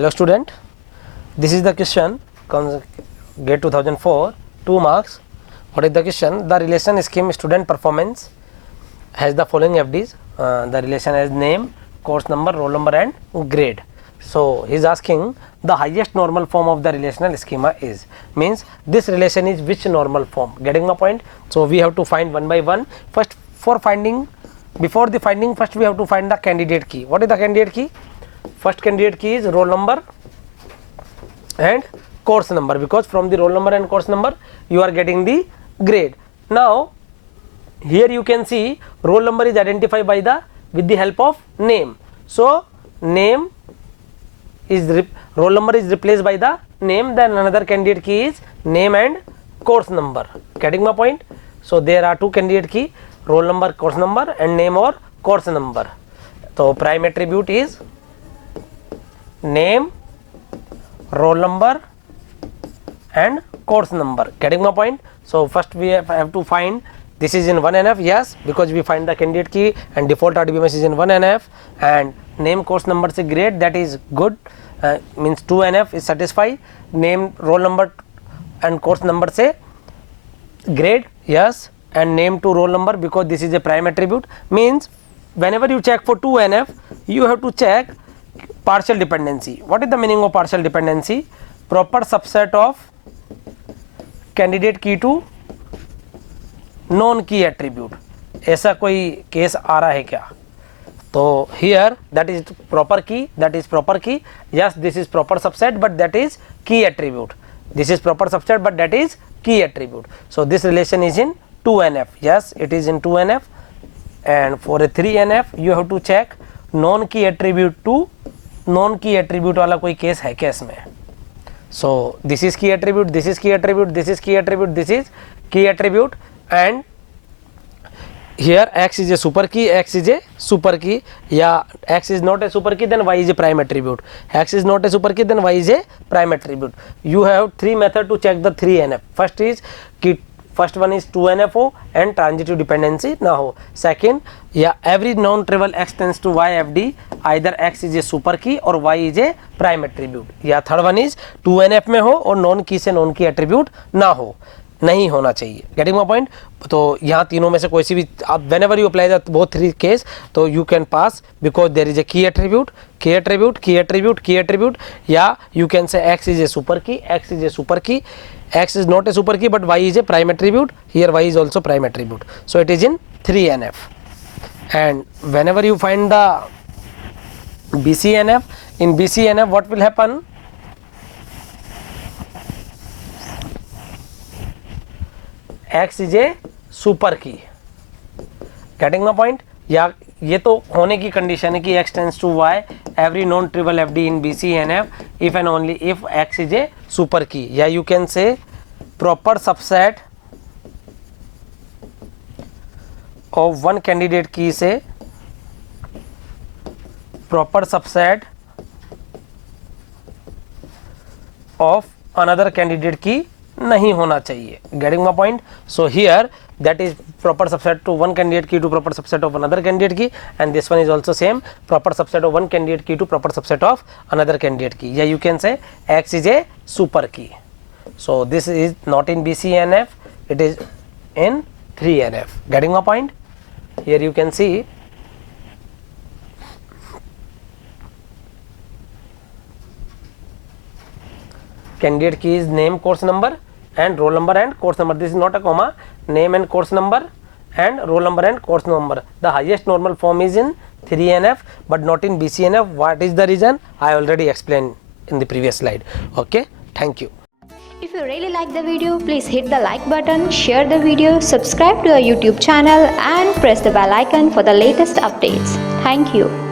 Hello student, this is the question, GATE 2004, 2 marks. What is the question? The relation scheme student performance has the following FDs. The relation has name, course number, roll number and grade. So he is asking the highest normal form of the relational schema is, means this relation is which normal form, getting my point? So we have to find one by one. First, for finding, before the finding, first we have to find the candidate key. What is the candidate key? First candidate key is roll number and course number, because from the roll number and course number you are getting the grade. Now here you can see roll number is identified by the with the help of name. So name is roll number is replaced by the name, then another candidate key is name and course number, getting my point? So there are two candidate key, roll number, course number and name or course number. So prime attribute is name, roll number and course number, getting my point? So first we have to find, this is in 1NF, yes, because we find the candidate key and default RDBMS is in 1NF, and name, course number is grade, that is good, means 2NF is satisfied. Name, roll number and course number say grade, yes, and name to roll number, because this is a prime attribute. Means whenever you check for 2NF you have to check partial dependency. What is the meaning of partial dependency? Proper subset of candidate key to non key attribute, ऐसा कोई case आ रहा है क्या? तो here that is proper की, that is proper की, yes this is proper subset but that is key attribute, this is proper subset but that is key attribute. So this relation is in 2NF, yes it is in 2NF, and for a 3NF you have to check non key attribute to non key attribute वाला कोई case है क्या इसमें? So this is key attribute, this is key attribute, this is key attribute, this is key attribute, and here x is a super key, x is a super key, yeah, x is not a super key, then y is a prime attribute. X is not a super key, then y is a prime attribute. You have three methods to check the 3NF. First is key, first one is 2NF हो and transitive dependency ना हो. Second, yeah, every non-trivial x tends to y FD, either x is a super key or y is a prime attribute. या third one is 2NF में हो और non key से non key attribute ना हो, नहीं होना चाहिए, गेटिंग माय पॉइंट? तो यहाँ तीनों में से कोई सी भी आप whenever you apply the both three case, तो you can pass, because there is a key attribute, key attribute, key attribute, key attribute, या you can say x is a super key, x is a super key, x is not a super key but y is a prime attribute, here y is also prime attribute. So it is in 3NF. And whenever you find the BCNF, in BCNF what will happen? X is a super key, getting my point? या ये तो होने की condition है कि x tends to y every non trivial FD in BCNF if and only if x is a super key, या you can say proper subset of one candidate key से proper subset of another candidate key नहीं होना चाहिए, getting my point? So here that is proper subset to one candidate key to proper subset of another candidate key, and this one is also same, proper subset of one candidate key to proper subset of another candidate key. Yeah, you can say x is a super key. So this is not in BCNF, it is in 3NF, getting my point? Here you can see candidate key is name, course number and roll number and course number. This is not a comma, name and course number and roll number and course number. The highest normal form is in 3NF but not in BCNF. What is the reason? I already explained in the previous slide. Okay, thank you. If you really like the video, please hit the like button, share the video, subscribe to our YouTube channel and press the bell icon for the latest updates. Thank you.